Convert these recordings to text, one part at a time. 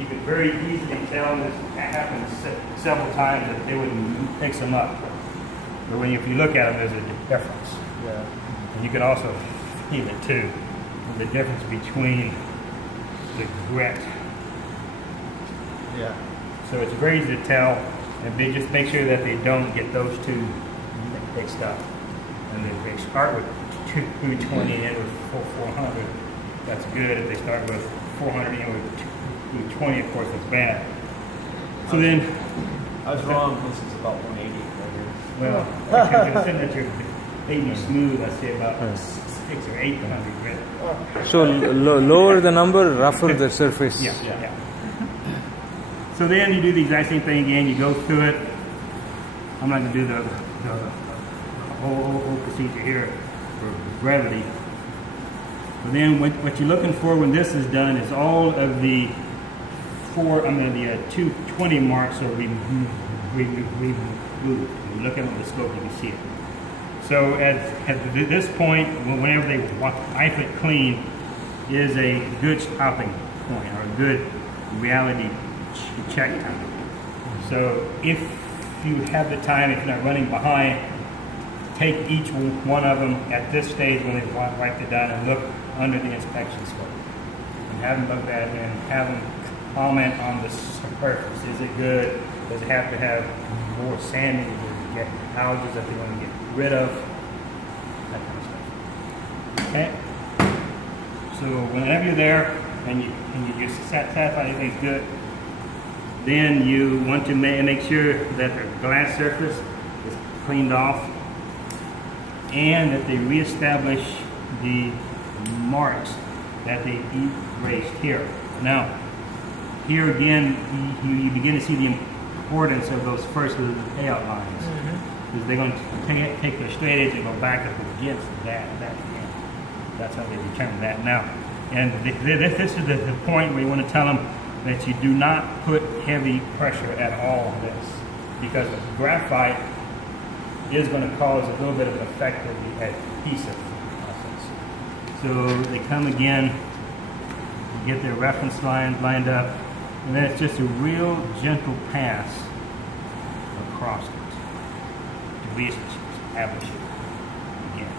you could very easily tell this happened several times that they would mix them up. But if you look at them, there's a difference. Yeah. And you can also feel it too, the difference between the grit. Yeah. So it's very easy to tell, and they just make sure that they don't get those two mixed up. And if they start with 220 and end with 400, that's good. If they start with 400 and end with 220, of course, that's bad. So then, I was wrong. This is about 180 right here. Well, considering that you're 80 smooth, I say about 600 or 800 grit. So lower the number, rougher the surface. Yeah. So then you do the exact same thing again. You go through it. I'm not going to do the whole procedure here for brevity. But then what you're looking for when this is done is all of the 220 marks are removed. When you look at it on the scope, you can see it. So at this point, whenever they wipe it clean, is a good stopping point or a good reality check time. So if you have the time, if you're not running behind, take each one of them at this stage when they've wiped it down and look under the inspection scope. And have them look at it and have them comment on the surface. Is it good? Does it have to have more sanding? Does it get algae that they want to get rid of? That kind of stuff. Okay? So whenever you're there and you're satisfied everything's good, then you want to make sure that the glass surface is cleaned off and that they reestablish the marks that they erased here. Now, here again, you begin to see the importance of those first little payout lines. Because they're going to take their straight edge and go back up against that again. That's how they determine that. Now, and this is the point where you want to tell them that you do not put heavy pressure at all on this, because the graphite is going to cause a little bit of an effect of the adhesive process. So they come again, get their reference lines lined up, and then it's just a real gentle pass across it to reestablish it again.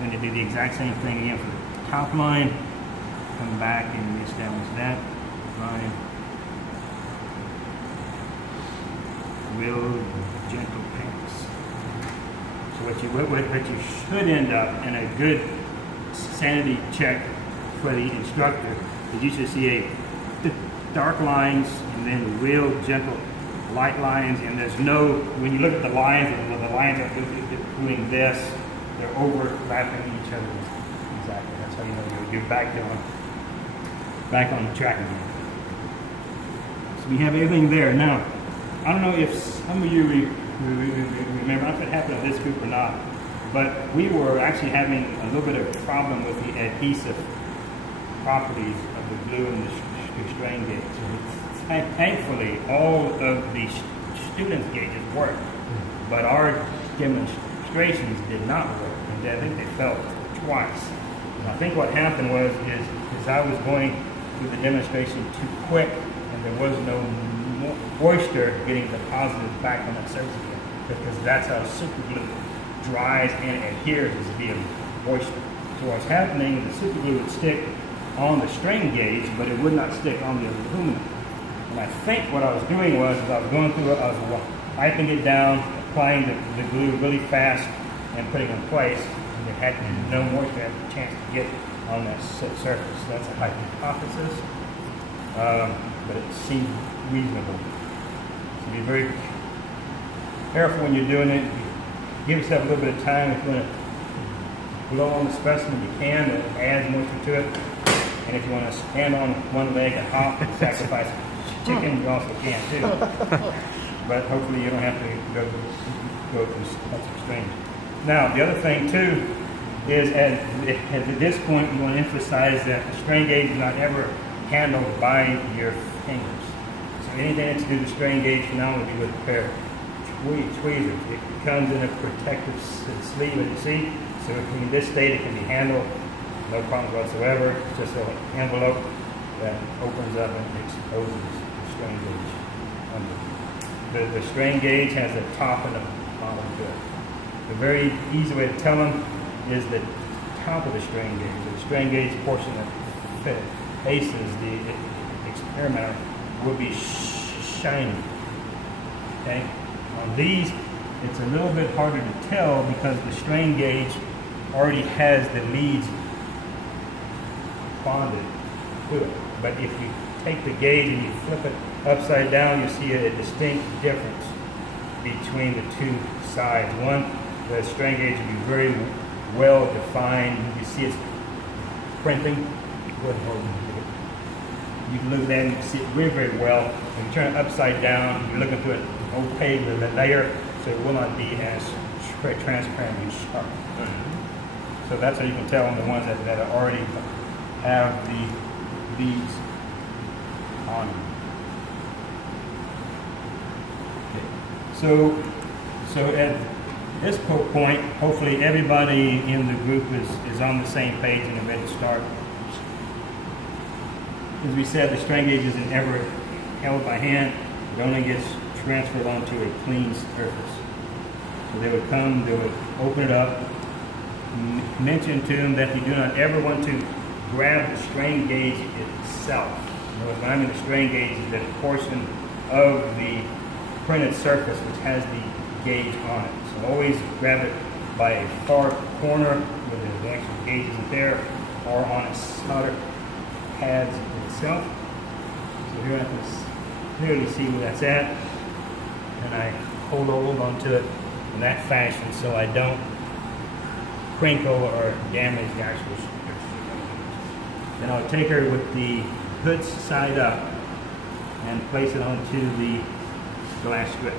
Then they do the exact same thing again for the top line, come back and reestablish that line. Real gentle pass. So what you should end up in a good sanity check for the instructor is you should see a dark lines and then real gentle light lines, and there's no, when you look at the lines are doing this, they're overlapping each other. Exactly. That's how you know you're back on the track again. So we have everything there. Now, I don't know if some of you remember, I don't know if it happened in this group or not, but we were actually having a little bit of a problem with the adhesive properties of the glue and the strain gauge. Thankfully, all of the students' gauges worked, but our demonstrations did not work, and I think they fell twice. And I think what happened was I was going through the demonstration too quick, and there was no moisture getting deposited back on that surface again, because that's how super glue dries and adheres, is via moisture. So what's happening, the super glue would stick on the strain gauge, but it would not stick on the aluminum. And I think what I was doing was, as I was going through it, I was wiping it down, applying the glue really fast, and putting it in place, and it had no moisture, had a chance to get on that surface. That's a hypothesis, but it seemed reasonable. So be very careful when you're doing it. Give yourself a little bit of time. If you want to blow on the specimen, you can. It adds moisture to it. And if you want to stand on one leg and hop and sacrifice chicken, you also can too. But hopefully you don't have to go through such extremes. Now, the other thing too is at this point you want to emphasize that the strain gauge is not ever handled by your fingers. So anything that's to do with the strain gauge can only be with a pair of tweezers. It comes in a protective sleeve, as you see. So in this state it can be handled, no problems whatsoever. It's just an envelope, that opens up and exposes the strain gauge under. The strain gauge has a top and a bottom to it. The very easy way to tell them is the top of the strain gauge. The strain gauge portion that faces the experimenter will be shiny. Okay? On these, it's a little bit harder to tell because the strain gauge already has the leads bonded to it. But if you take the gauge and you flip it upside down, you see a distinct difference between the two sides. One, the strain gauge will be very well defined. You see it's printing. Go ahead and hold it. You can look at that and see it very, very well. When you turn it upside down, you're looking through an opaque layer, so it will not be as transparent and sharp. So that's how you can tell on the ones that already have the leads on them. Okay. So at this point, hopefully everybody in the group is on the same page and ready to start. As we said, the strain gauge isn't ever held by hand. It only gets transferred onto a clean surface. So they would come, they would open it up, mention to them that you do not ever want to grab the strain gauge itself. When I mean the strain gauge is that portion of the printed surface which has the gauge on it. So always grab it by a far corner where the actual gauge isn't there, or on a solder pads itself. So here I can clearly see where that's at, and I hold on to it in that fashion so I don't crinkle or damage the actual surface. Then I'll take her with the hood side up and place it onto the glass strip.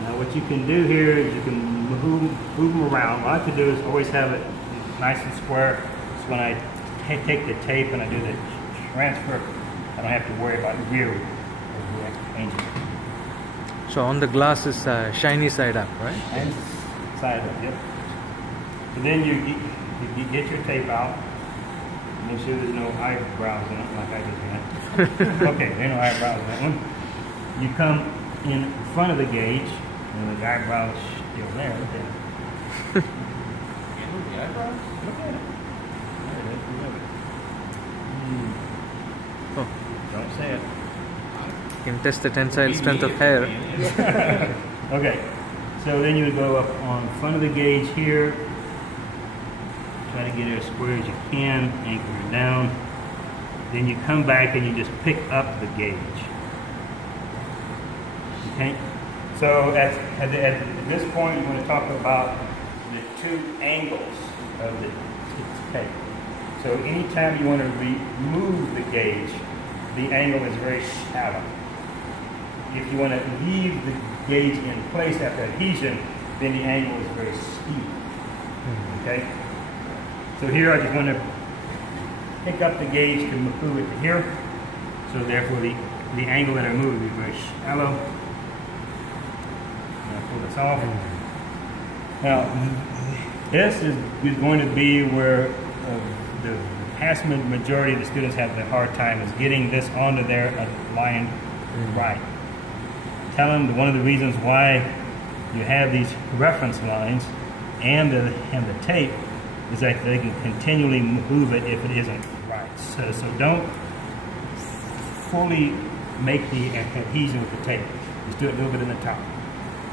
Now what you can do here is you can move them around. What I like to do is always have it nice and square, so when I take the tape and I do the transfer, I don't have to worry about rear engine. So on the glass is shiny side up, right? And side up, yep. And then you get your tape out. Make sure there's no eyebrows in it, like I just had. Okay, there are no eyebrows in that one. You come in front of the gauge, and the eyebrows still there. Look at it. You move the eyebrows? Look at it. There it is. Look at it. Oh. Don't say it. You can test the tensile strength of hair. Okay, so then you would go up on front of the gauge here. Try to get it as square as you can, anchor it down. Then you come back and you just pick up the gauge. Okay? So at this point, you want to talk about the two angles of the tape. So anytime you want to remove the gauge, the angle is very shallow. If you want to leave the gauge in place after adhesion, then the angle is very steep. Okay? So here I just want to pick up the gauge to move it to here. So therefore the angle that I move will be very shallow. I'll pull this off. Now this is going to be where the vast majority of the students have the hard time is getting this onto their line right. Tell them that one of the reasons why you have these reference lines and the tape is that they can continually move it if it isn't right. So don't fully make the adhesion with the tape. Just do it a little bit in the top.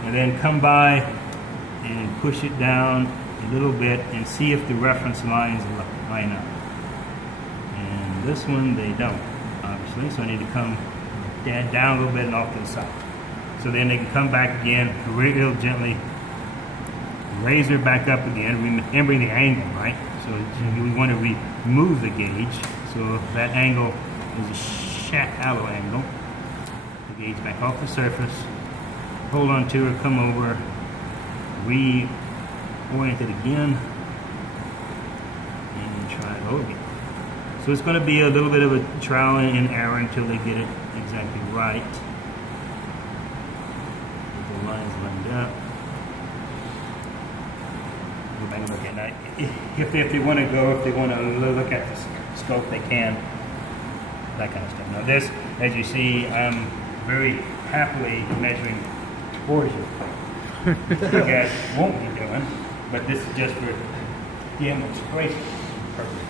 And then come by and push it down a little bit and see if the reference lines line up. And this one, they don't, obviously. So I need to come down a little bit and off to the side. So then they can come back again, real gently, raise her back up again, remembering the angle, right? So we want to remove the gauge. So that angle is a shallow angle. The gauge back off the surface. Hold on to her, come over, reorient it again, and try it over again. So it's going to be a little bit of a trial and error until they get it exactly right. Get the lines lined up. Go back and look at it. If they want to go, if they want to look at the scope, they can. that kind of stuff. Now this, as you see, I'm very happily measuring towards you. You guys won't be doing, but this is just for demonstration purposes.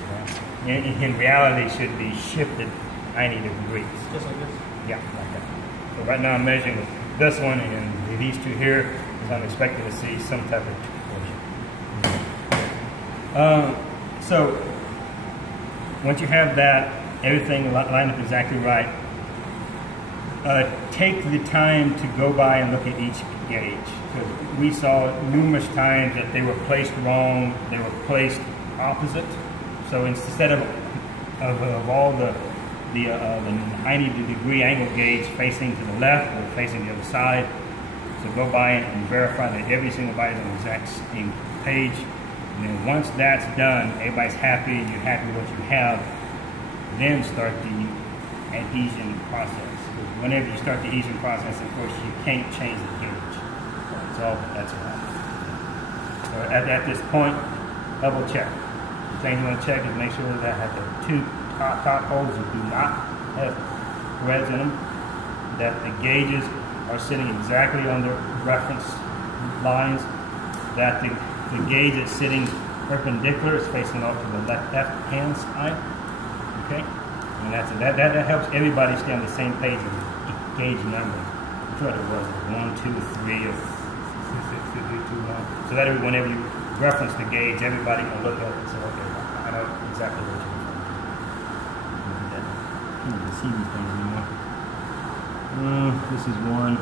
Right? In reality, it should be shifted 90 degrees. Just like this? Yeah, like that. So right now I'm measuring with this one and these two here, because I'm expecting to see some type of torsion. So once you have that, everything lined up exactly right, take the time to go by and look at each gauge. Because we saw numerous times that they were placed wrong, they were placed opposite. So instead of all the 90-degree angle gauge facing to the left or facing the other side, so go by and verify that every single body is on the exact same page. And then once that's done, everybody's happy, you're happy with what you have, then start the adhesion process. Whenever you start the adhesion process, of course, you can't change the gauge. That's all. So at this point, double check. The thing you want to check is make sure that at the two top holes that do not have threads in them, that the gauges are sitting exactly on the reference lines, that the gauge that's sitting perpendicular is facing off to the left-hand side. Okay? And that helps everybody stay on the same page as the gauge number. That's what it was, 1, 2, 3, or 6, 2, 3, 2, 1. So that whenever you reference the gauge, everybody can look at it and say, okay, I know exactly what you're doing. Can't even see these things anymore. This is 1.